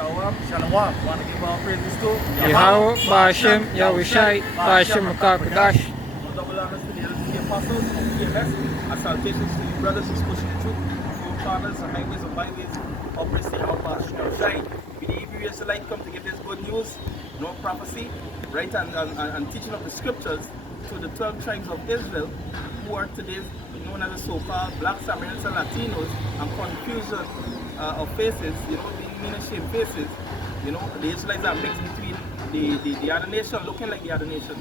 Shalom, shalom. Want to give all praises to Yahweh, Ba'ashem, Yahushai, Ba'ashem Makakadash. Double honors to the elders, the apostles of GMS, and salutations to you brothers who's pushing the truth through corners and highways and byways of Christian of Yahushai. We the Hebrew Israelite come to give this good news, no prophecy, right, and teaching of the scriptures to the 12 tribes of Israel, who are today known as the so-called black Samaritans and Latinos, and confusion of faces, meaning shame faces. The Israelites are mixed between the other nation, looking like the other nation,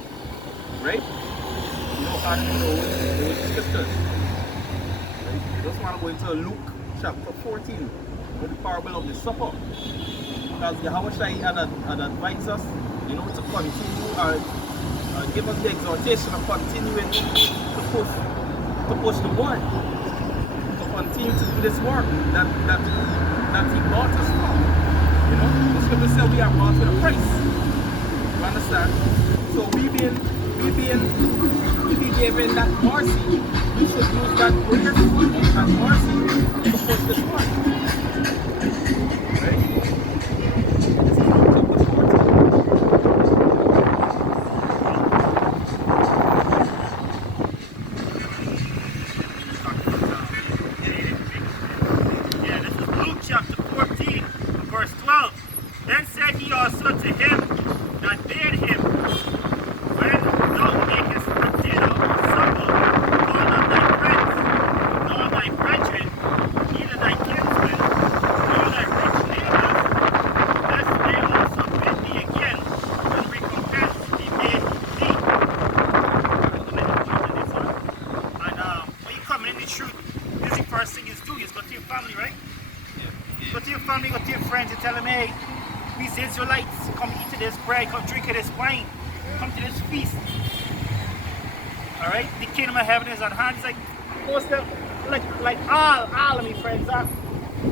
right? According to the Holy Scriptures. Right? Just want to go into Luke chapter 14, the parable of the supper. Because Yahweh had advised us, to continue, give us the exhortation of continuing to push the word, to continue to do this work that He bought us from. The Scripture said we are bought with a price. You understand? So we be given that mercy. We should use that grace and mercy to push this work. Right? This is chapter 14. Yeah, this is Luke chapter 14, verse 12. Then said he also to him that bade him, when thou makest a dinner or supper, call not thy friends, nor thy brethren, neither thy kinsmen, nor thy rich neighbors, lest they also bid thee again, and recompense be made thee. And when you come in the truth, this is the first thing you do. You go to your family, right? Go to your family, go to your friends, and tell them, hey, we Israelites, come eat of this bread, come drink of this wine, come to this feast. Alright? The kingdom of heaven is at hand. It's like most of them, like all of my friends are,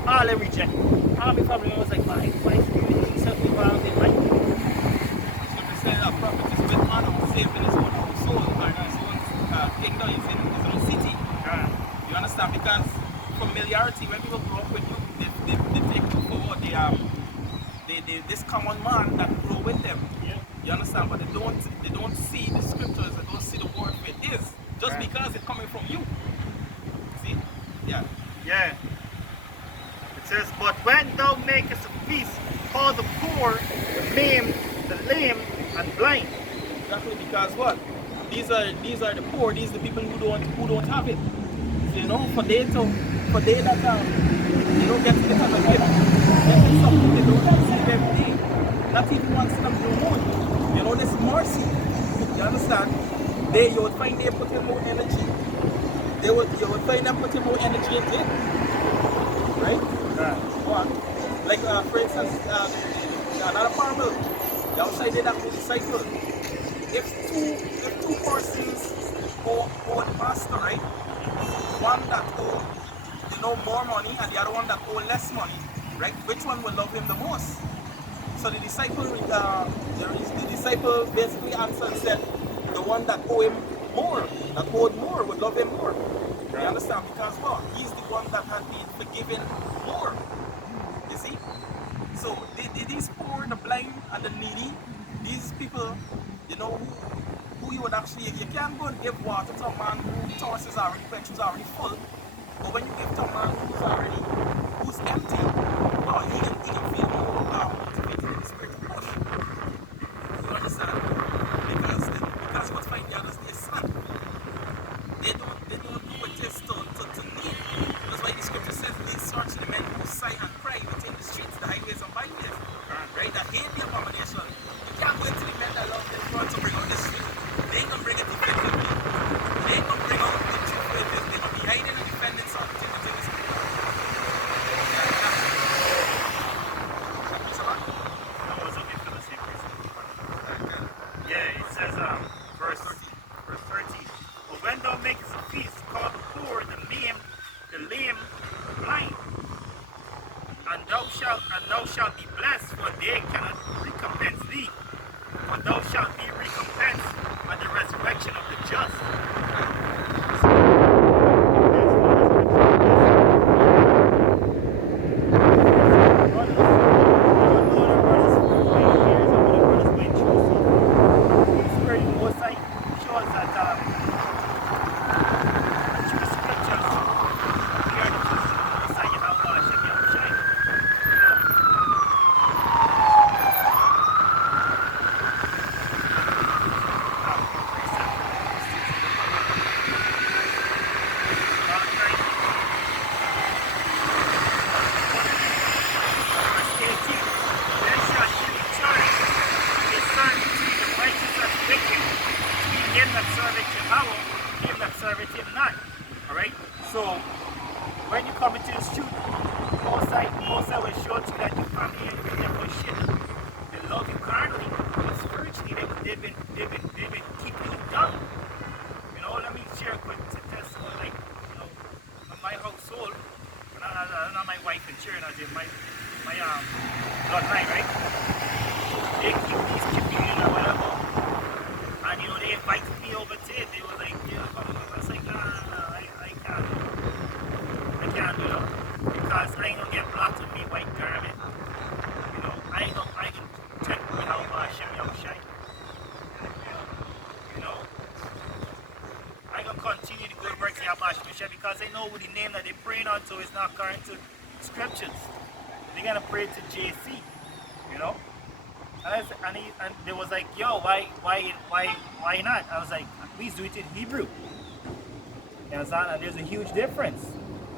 all every reject. All my family members like, my spirit, self involved in my Scripture says a prophet is with man who saved in his own soul, or his own kingdom, is in his own city. You understand? Because familiarity, when people grow up with you, they take you for what they are. This common man that grow with them. Yeah. You understand? But they don't see the scriptures, they don't see the word for it is. Just because it's coming from you. See? Yeah. Yeah. It says, but when thou makest a feast, call the poor, the maimed, the lame, and blind. Exactly, because what? These are the poor, these are the people who don't have it. So, for they that get to the kind of gift. There's something they don't receive every day. Not even once in a blue moon. This mercy. You understand? You will find they put in more energy. You will find them putting more energy into it. Right? What? Like for instance, another parable. The outside did that with disciple. If two persons owe the master, right? One that owe more money and the other one that owe less money. Right? Which one will love him the most? So the disciple basically answered and said, the one that owed more would love him more. You understand? Because what? He's the one that had been forgiven more. You see? So these poor, the blind, and the needy, these people, who you would actually, you can't go and give water to a man whose thirst is already quenched, who's already full. But when you give to a man who's empty, well, he can feel more motivated in the spirit to push. You understand? Because what's finding out is their son. They don't know what it is to need. That's why the scripture says, they search the men who sigh and cry within the streets, the highways and byways. Right? That hate the abomination. You can't go into the men that love this world to bring out this truth. They ain't gonna bring it effectively. They ain't gonna bring out the truth with this. They're gonna be hiding and defending something in the spirit. Yeah, it says, verse 13. But when thou makest a feast, call the poor, the maimed, the lame, the blind, and thou shalt be blessed, for they cannot recompense thee, for thou shalt be recompensed at the resurrection of the just. bloodline, right? They keep these communion or whatever. And you know, they invited me over to it. They were like, yeah, come on. I was like, nah, I can't. I can't do that. Because I ain't gonna get blocked with me white garment. You know, I ain't gonna check me how Hashem Yahushai. You know, I ain't gonna continue to go to work to Yahushai because they know with the name that they're praying onto is not current to scriptures. They're gonna pray to JC, you know. And they was like, yo, why not? I was like, please do it in Hebrew. You understand? And there's a huge difference.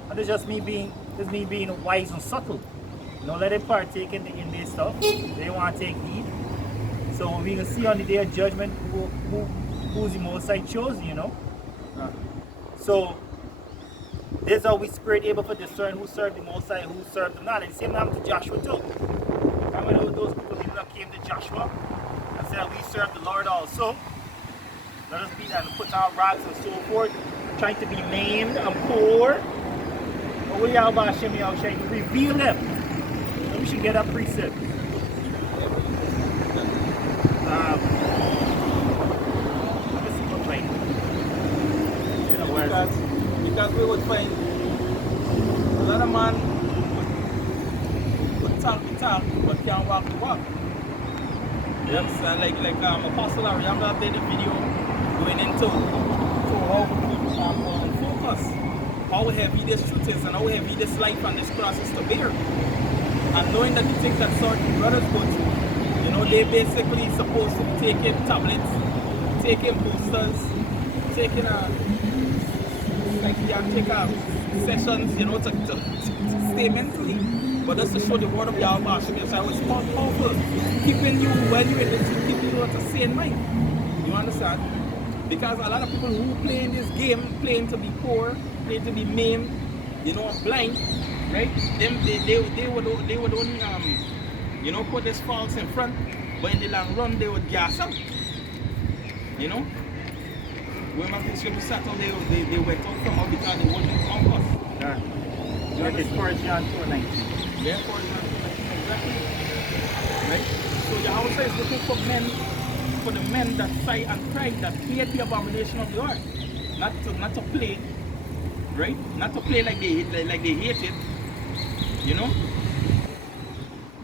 And it's just me being wise and subtle. You know, let them partake in their stuff. They want to take heed. So we can see on the day of judgment who's the most I chose, you know. So this is how we spirit able to discern who served the Most High, who served them not. And the same happened to Joshua too. Remember those people that came to Joshua and said, we serve the Lord also. Let us be and put our rods and so forth, trying to be maimed and poor. But we are about Hashem Yahushai to reveal them. So we should get a precept. Let's see what's right. You know, because we would find a lot of man would talk the talk but can't walk the walk. Yes, like Apostle Larry, I'm not doing the video going into how we focus, how heavy this truth is and how heavy this life and this cross is to bear. And knowing that the things that certain brothers go through, you know, they basically supposed to be taking tablets, taking boosters, taking sessions, you know, to stay mentally. But that's to show the word of Yahweh Hashem Yahweh is powerful, keeping you when you're in the truth, keeping you at a sane mind. You understand? Because a lot of people who play in this game, playing to be poor, playing to be maimed, you know, blind, right? They would only you know, put this false in front, but in the long run they would gas out. You know? When my scripture settled, they went out from out because they wasn't compass. Yeah. Like it's 4 John 2:19. Yeah, 4 John 2:19, exactly. Right? So Yahweh is looking for men, for the men that sigh and cry, that hate the abomination of the Lord. Not to play, right? Not to play like they hate it. You know?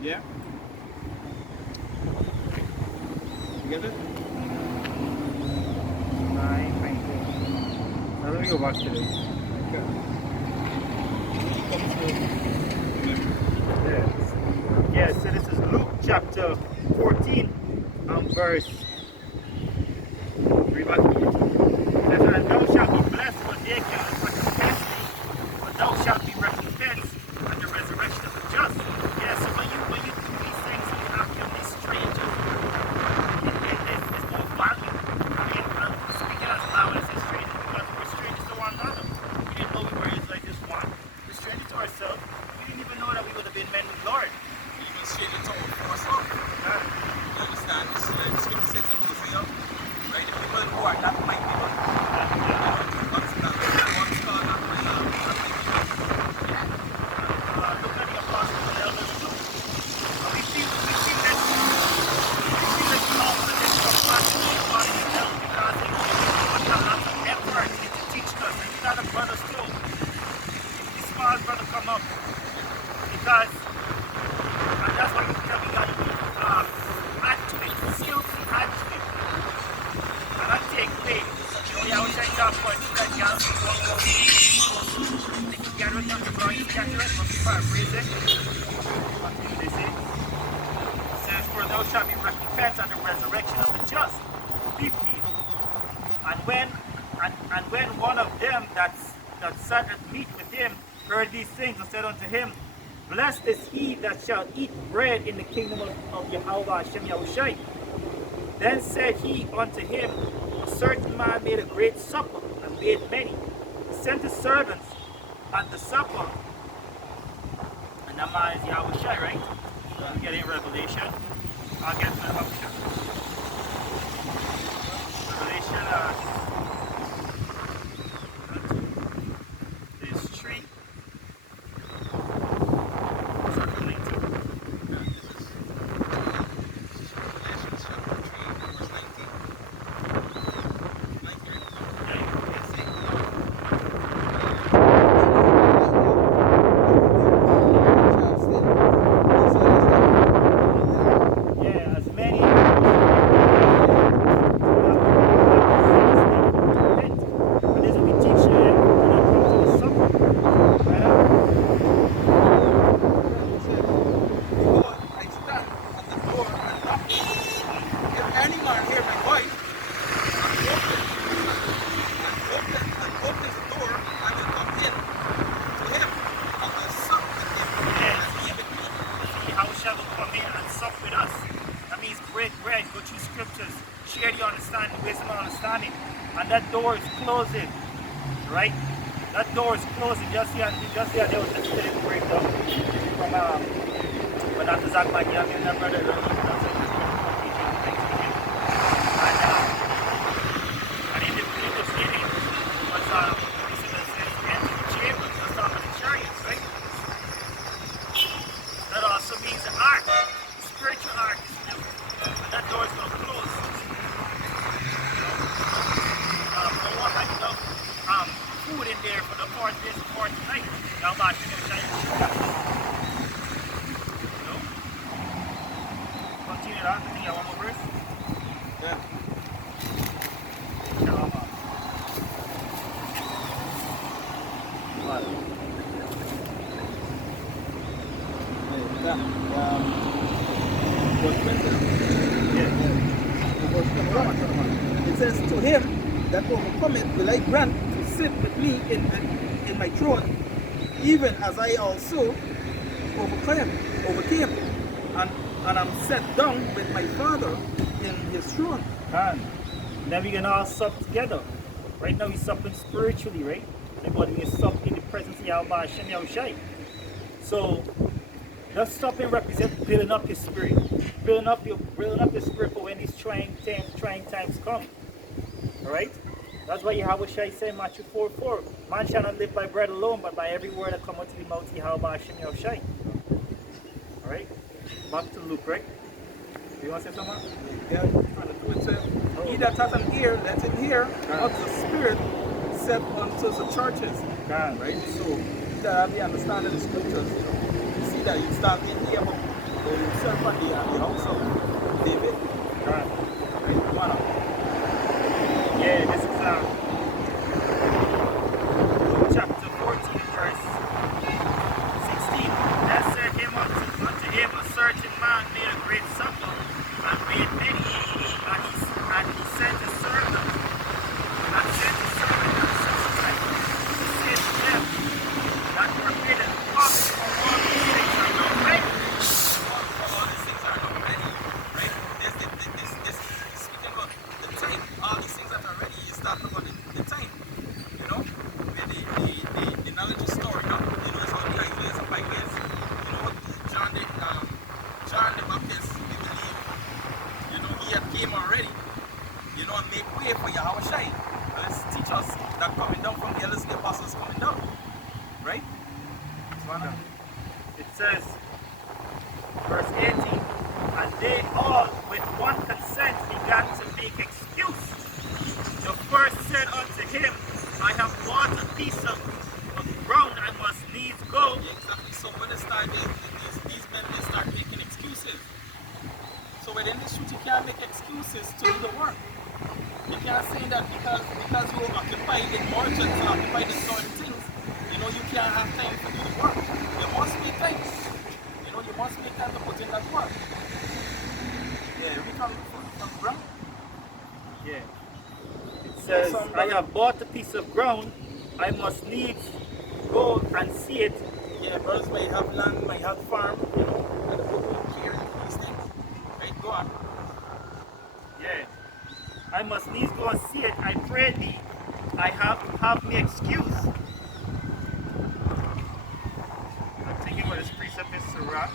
Yeah. You get it? Now let me go back to this. Yeah, so this is Luke chapter 14 and verse 3 back here. It says, and thou shalt be blessed when they can recompense thee, but thou shalt be recompensed at the resurrection of the just. Yeah, so when you do these things and you have to these strangers, it's more value. I mean, I'm speaking as loud as a stranger because we're strangers to one another. We didn't know we were Israelites just one. We're strangers to ourselves. We didn't even know that we would have been men with Lord. Even straight into our soul. Yeah. You understand? This is the scripture says in Hosea, right? The people who are not my people. God's called not my Look at the apostles and elders too. We feel this call for this compassion of the apostles and elders because they put a lot of effort into teaching us. And you got the brothers too. The small brother come up because and that's why we got to add to it, skillfully add to it. And not take pain. You know, you always say that point, that girl, they can get rid of the blind, get rid of the paraphrasing. They say, it says, for thou shalt be recompensed at the resurrection of the just. 15. And when one of them that sat at meat with him heard these things and said unto him, blessed is he that shall eat bread in the kingdom of Yahweh Hashem Yahushai. Then said he unto him, a certain man made a great supper and made many. He sent his servants at the supper. And that man is Yahushai, right? We get in Revelation. I'll get to the Yahushai. Revelation there's 3. come in and sup with us. That means break bread, go through scriptures, share the understanding, wisdom and understanding. And that door is closing, right? That door is closing. Just here, there was just a breakdown from when Dr. Zach Maggie and that brother, and in the beginning was enter the chambers, that's talking the chariots, right? That also means the ark, spiritual ark, and that door is going to close. I want like enough food in there for the 4th day, 4th night. Now, I'm continue that. I think you have one more verse. Yeah. It says, to him that overcometh will I grant to sit with me in my throne, even as I also overcame, and I'm set down with my Father in his throne. And then we can all sup together. Right now we're supping spiritually, right? Everybody is sup in the presence of Yahweh Hashem Yahushai. So that supping represents building up your spirit. Building up your spirit for when these trying times come. Alright? That's why Yahweh Shai said in Matthew 4:4, man shall not live by bread alone, but by every word that come out of the mouth of Yahweh Hashem Yahushai. Alright? Back to Luke, right? You want to say something? Yeah, it says, he that has an ear, let him hear what the Spirit said unto the churches. Right? So, you that have the understanding of the scriptures, you see that you start getting here about yourself and the house of David. Right. Right? Wow. Yeah, this is Luke chapter 14, verse 16. That said him unto him a certain man made a great supper and made many, and he sent a servant at supper time to say to them that were bidden, come, for all these things are now ready. All these things are not ready. Right? This speaking about the time. All these things that are ready, you start about the time. You know? The knowledge story, you know, it's all the ideas of ideas. You know, John the Baptist, he believed, you know, he had came already, you know, and make way for Yahweh Shai. Let's teach us that coming down from the elders, the apostles coming down. Right? It says, verse 18, and they all with one consent began to make excuse. The first said unto him, I have bought a piece of ground, I must needs go. Yeah, exactly. So when they start, these men, they start making excuses. So within this shoot, you can't make excuses to do the work. You can't say that because you're occupied in merchants and occupied in certain things, you know, you can't have time to do the work. You must make time. You know, you must make time to put in that work. Yeah, we come from ground. Yeah. It says, I have bought a piece of ground, I must needs go and see it. Yeah, brothers might have land, might have farm, you know, and people don't care these things. Right, go on. Yeah. I must needs go and see it. I pray thee, I have me excuse. I'm thinking what his precept is to wrap.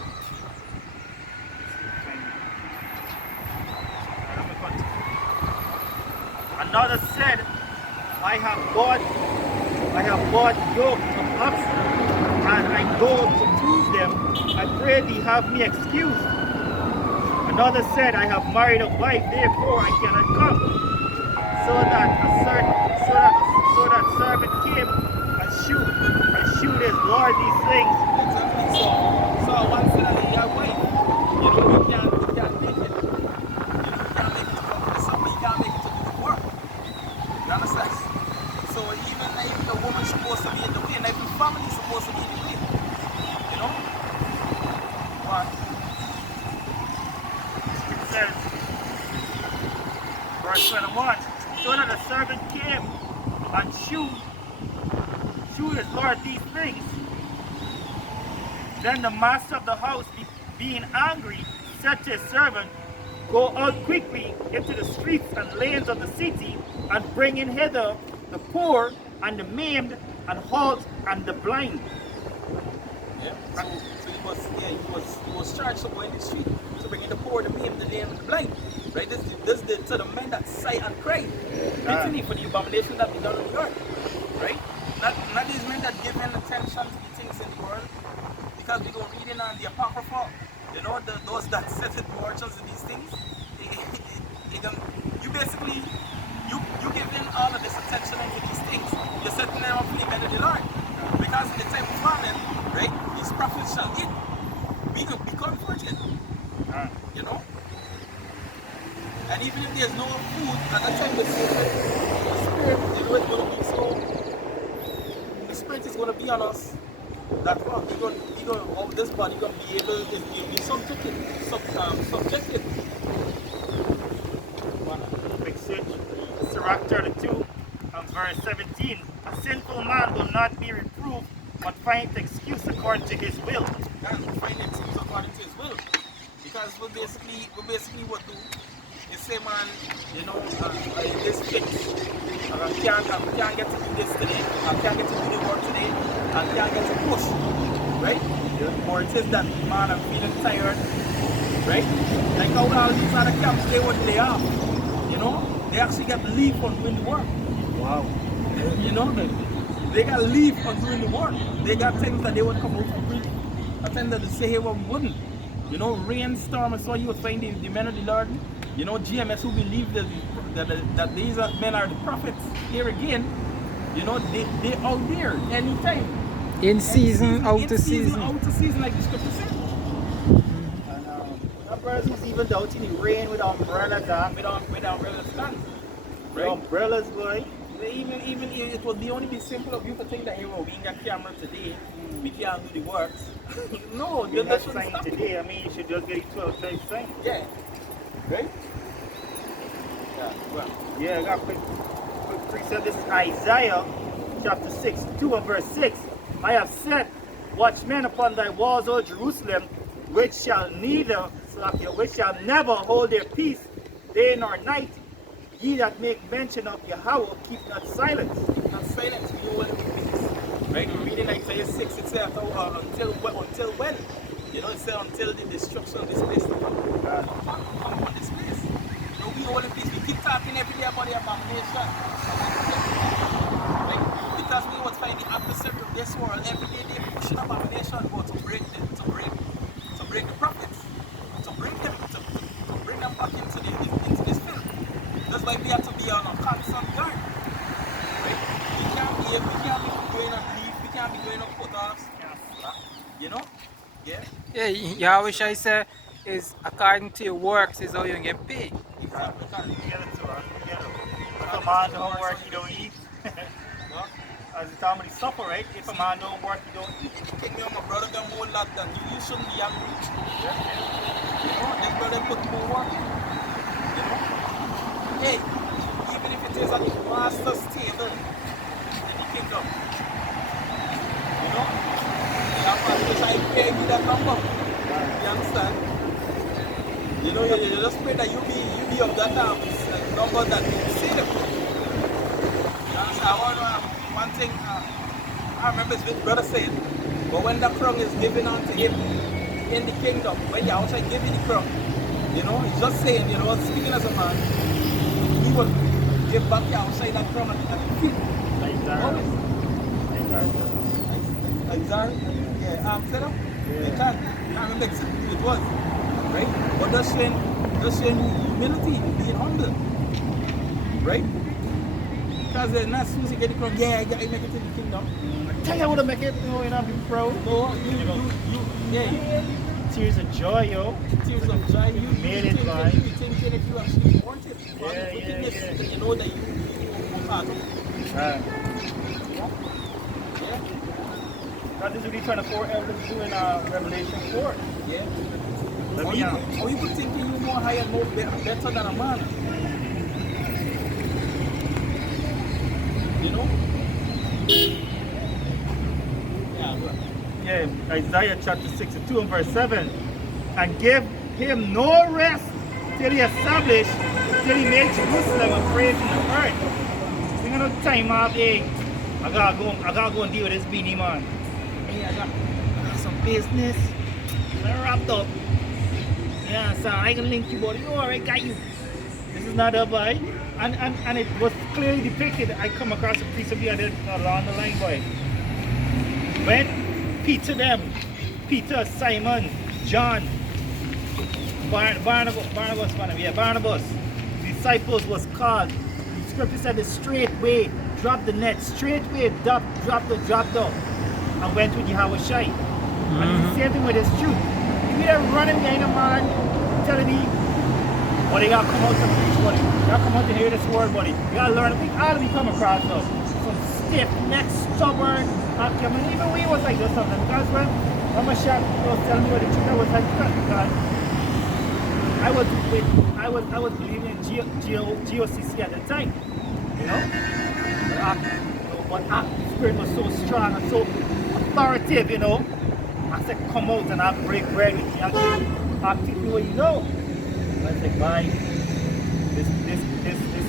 Another said, I have bought yoke of oxen, and I go to prove them. I pray thee have me excused. Another said, I have married a wife, therefore I cannot come. So that servant came and shewed his Lord these things. Exactly. So one said that your wife, you know, you can't make it. You can't make it to come to something, you can't make it to do the work. You understand? So even like the woman's supposed to be in the way, like the family's supposed to be in the way. You know? What? It says, verse 21, so that the servant came and shewed his Lord these things. Then the master of the house being angry, said to his servant, Go out quickly into the streets and lanes of the city, and bring in hither the poor and the maimed and halt and the blind. Yeah. So he was charged to go in the street to bring in the poor, the maimed, the lame, and the blind. Right? This the to the men that sigh and cry, bitterly for the abomination that be done on the earth. Right? Not these men that give in attention to the things in the world, because we go reading on the Apocrypha, you know, those that set it mortals in these things, you basically you give in all of this attention into these things. You're setting them up for the men of the Lord. Because in the time of famine, right, these prophets shall eat. Be comforted. You know? And even if there's no food, at that time the spirit, you know, it's going to be so, the spirit is going to be on us. That well, this body going to be able to be subjected. Quick switch. Sirach 32 and verse 17. A sinful man will not be reproved, but find excuse according to his will. And find excuse according to his will. Because we basically what do is say, man, you know, this fix. I can't get to do this today. I can't get to do the work today. I can't get to push. Right? Yeah. Or it is that, man, I'm feeling tired. Right? Like how all these other camps, they would lay off. You know? They actually get leave for doing the work. Wow. You know? They got leave for doing the work. They got things that they would come out and preach. I think that they say here what we wouldn't. You know, rainstorm, and so you would find the men of the Lord. You know, GMS who believe that these men are the prophets. Here again, you know, they out there anytime. In season, out of season. Out of season, like the scripture said. And brothers who's even out in the rain with umbrellas on. With umbrellas stand. Right? Umbrellas, boy. Even it would be only be simple of you to think that, hey, well, we ain't got camera today, we can't do the works. No, You're that not shouldn't saying stop it. today. I mean, you should just get it 12 times saying. Yeah. Right? Yeah, well. Yeah, I got quick precept. This is Isaiah chapter 6, 2 and verse 6. I have set watchmen upon thy walls, O Jerusalem, which shall never hold their peace day nor night. Ye that make mention of Yahweh, keep not silence. Keep not silence, you know what it means. Right? We're reading Isaiah 6, it says until when? You know, it says until the destruction of this place to come. Come upon this place. You know, we know what it is. We keep talking every day about the abomination. Right? Because we would find the adversary of this world every day they're pushing abomination about to break the prophets. To bring them back into this film. That's why we have to be on a constant guard. Right? We can't be going on leave, we can't be going on put-offs. You know? Yeah? Yeah, Yahweh Shai say is according to your works is how you get paid. Exactly. Get it to her. Get it. If a man don't work, he don't eat. As the time of the supper, right? If a man don't work, he don't eat. Take me on my brother got more luck than you. You shouldn't be angry. Yeah? You know, this brother put more work. You know? Hey, even if it is at the master's table in the kingdom. You know? I pay you that number. You understand? You know, you just pray that you be of that number that you see them. You understand? I want to have one thing, I remember his brother saying, but when the crown is given unto him in the kingdom, when you outside give you the crown, you know, he's just saying, you know, speaking as a man, he will give back the outside that crown at the feet. Exactly. Yeah, set up. You can't remember exactly who it was. Right? But that's showing humility, being humble. Right? Because they're not supposed to get the crown. Yeah, you make it to the kingdom. Tell you how to make it, you know, and be proud. No, yeah. Tears of joy, yo. Tears of joy. You made it, man. You thinking if you actually want it. Yeah. You know that you work hard. Right. Yeah. That is what he's trying to pour evidence to in Revelation 4. Yeah. Let me out. Or you could think you more higher, more better than a man. You know? Yeah, bro. Yeah, Isaiah chapter 62 and verse 7. and give him no rest till he established, till he made Jerusalem a praise in the earth. We got no time off, hey. I gotta go and deal with this beanie man. Hey, I got some business. I'm wrapped up. Yeah, so I can link you, buddy. Oh, I got you. This is not a buy. And it was clearly depicted. I come across a piece of the other along the line, boy. When Peter, Simon, John, Barnabas, disciples was called. The scripture said the straightway dropped the net, straightway dropped down, and went with Yahweh Shai. And it's the same thing with this truth. We are running behind a man telling me, but they gotta come out to preach, buddy. You gotta come out to hear this word, buddy. You gotta learn. We all we come across though. Some stiff neck, stubborn. I mean, even we was like this sometimes. Because when my shop was telling me what the truth, I was like, because I was believing in GOCC at the time, you know. But the spirit was so strong and so authoritative, you know. I said, come out and I'll break bread with you. I'll teach you what you know. I was like, bye. This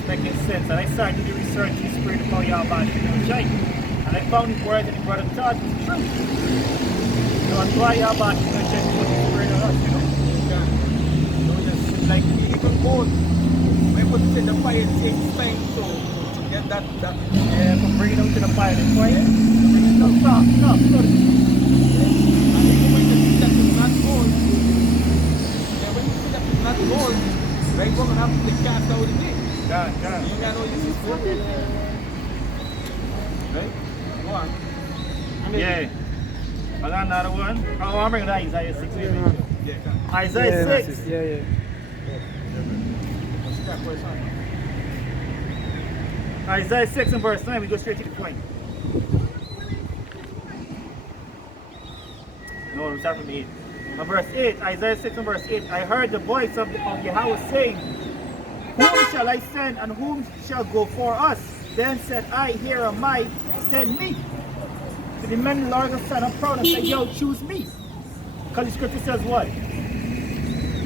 making sense. And I started to do research in the spirit of how y'all about to shine. And I found these words that the brother taught was true. You know, that's why y'all about to check what the spirit of us, you know. Yeah. You know, just like even gold. When we say the fire takes time to get that from bringing them to the fire, the fire, bringing them stop. And even when you see that it's not gold, when you see that it's not gold, right, we're gonna have to cast out the gate. Yeah. You know, this is what right? Go on. Yeah. I got another one. Oh, I'm bringing that Isaiah 6. Yeah, come. Isaiah 6. Yeah. What's that first one? Isaiah 6 and verse 9. We go straight to the point. No, we start from 8. Verse 8. Isaiah 6 and verse 8. I heard the voice of Yahweh saying, whom shall I send and whom shall go for us? Then said I, here am I, send me. To the many Lord of Son, I'm proud and said, yo, choose me. Because the scripture says what?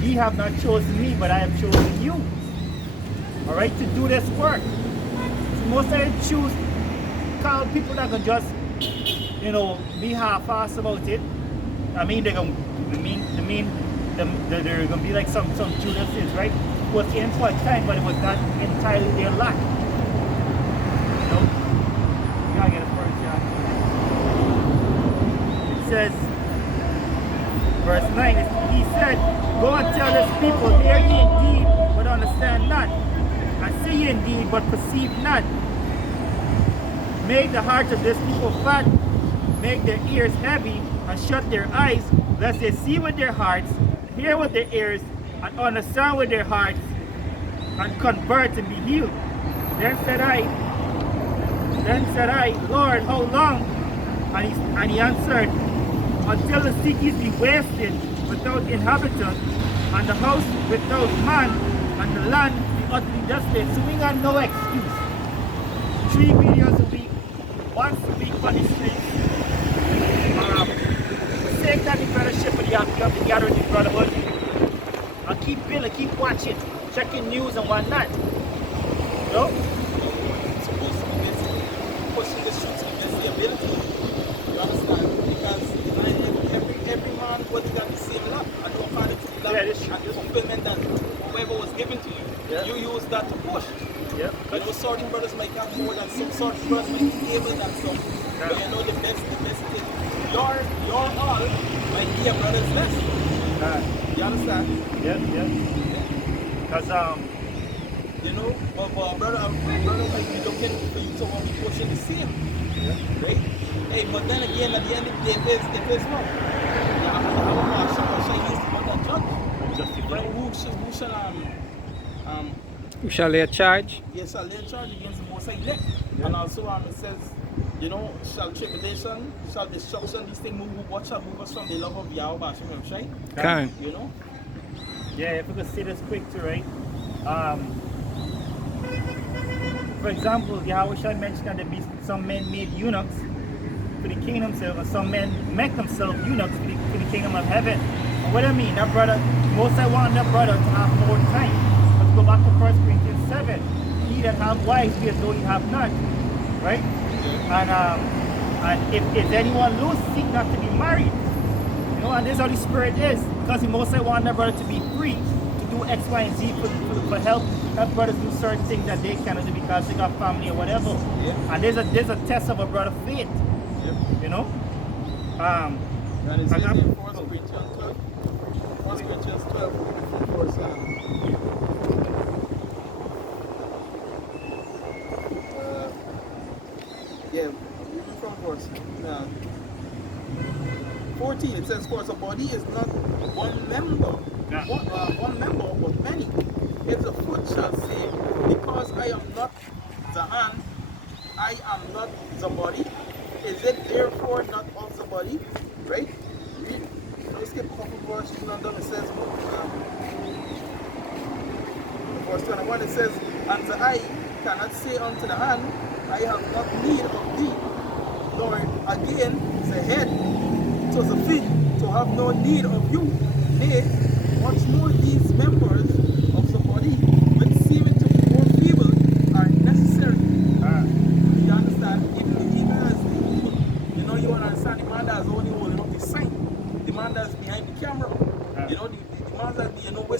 Ye have not chosen me, but I have chosen you. Alright, to do this work. So most of them choose, call people that can just, you know, be half-assed about it. I mean, they're gonna be like some Judas, right? Was in for a time, but it was not entirely their lack. You know? You gotta get a first shot. It says, verse 9, he said, go and tell this people, hear ye indeed, but understand not. And see ye indeed, but perceive not. Make the hearts of this people fat, make their ears heavy, and shut their eyes, lest they see with their hearts, hear with their ears, and understand with their hearts, and convert and be healed. Then said I, Lord, how long? And he answered, until the cities be wasted without inhabitant, and the house without man, and the land be utterly desolate. So we got no excuse. 3 videos a week, once a week on the streets. Same time the fellowship with the gathering in brotherhood. I'll keep building, keep watching, checking news and whatnot. You know? It's supposed to be basically pushing the streets against the ability. You understand? Because every man was got the same lot. And according to the law and the fulfillment that whoever was given to you, you use that to push. Yeah. You know, certain brothers might have more than some, certain brothers might be able than some. But you know the best thing. Your all might be a brother's less. You understand? Yeah. Because you know, but brother might be looking for you to want to be pushing the same. Right? Hey, but then again, at the end of the day, if it's not, shall use the judge. justify. Who shall lay a charge? Yes, shall lay a charge against the Most High elect. And also it says, you know, shall tribulation, shall destruction, these things what shall move us from the love of Yahweh Bashim Shai? Can. You know? Yeah, if we could see this quick too, right? For example, Yahweh Shai mentioned that there be some men made eunuchs for the kingdom itself, and some men make themselves eunuchs for the kingdom of heaven. What I mean, that brother, most I want that brother to have more time. Let's go back to 1 Corinthians 7. He that have wives, be as though he have none. Right? And if anyone lose, seek not to be married. You know, and this is how the spirit is. Because he mostly want that brother to be free to do X, Y, and Z for help brothers do certain things that they cannot do because they got family or whatever. Yeah. And there's a test of a brother faith. Yep. You know? And it says in 1 Corinthians 12, 1 Corinthians 12, verse reading from verse 14, it says, for the body is not one member, one member, but many. If the foot shall say, because I am not the hand, I am not the body, is it therefore not of the body? Right? Read. Let's skip a couple verses and down. It says, verse 21, it says, and the eye cannot say unto the hand, I have not need of thee. Nor again the head to the feet to have no need of you. Nay, much more these members of the body, which seem to be more feeble, are necessary. You understand? Even as you know, you understand the man that's only holding up the sign, the man that's behind the camera, you know, the man that's, you know, we're